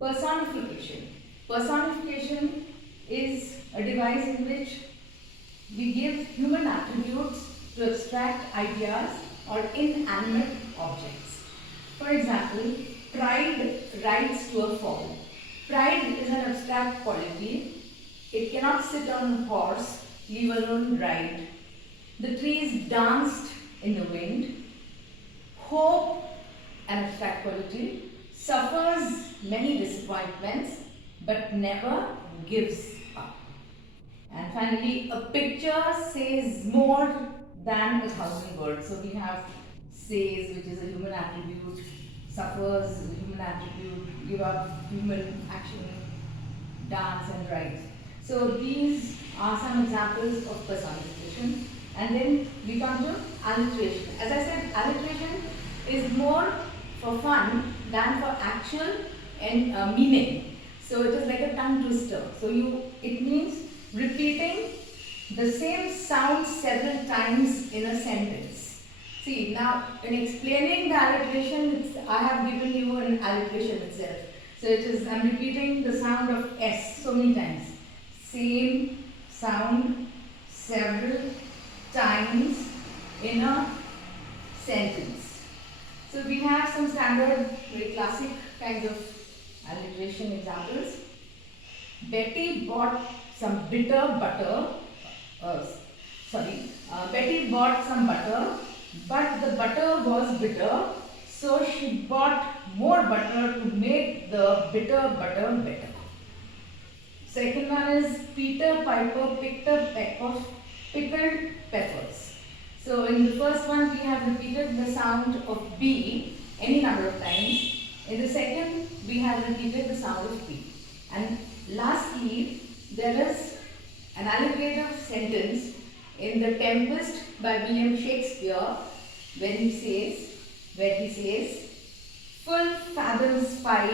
Personification. Personification is a device in which we give human attributes to abstract ideas or inanimate objects. For example, pride rides to a fall. Pride is an abstract quality. It cannot sit on a horse, leave alone ride. The trees danced in the wind. Hope, an abstract quality, suffers many disappointments but never gives up. And finally, a picture says more than 1,000 words. So we have says, which is a human attribute, suffers is a human attribute, give up, human action, dance and write. So these are some examples of personification. And then we come to alliteration. As I said, alliteration is more for fun than for actual and meaning. So it is like a tongue twister. So it means repeating the same sound several times in a sentence. See, now in explaining the alliteration, I have given you an alliteration itself. So it is, I am repeating the sound of S so many times. Same sound several times in a sentence. So we have some standard, very classic kinds of alliteration examples. Betty bought some butter, Betty bought some butter, but the butter was bitter, so she bought more butter to make the bitter butter better. Second one is Peter Piper picked a peck of pickled peppers. So in the first one we have repeated the sound of B any number of times. In the second we have repeated the sound of P. And lastly there is an alliterative sentence in The Tempest by William Shakespeare where he says, full fathoms 5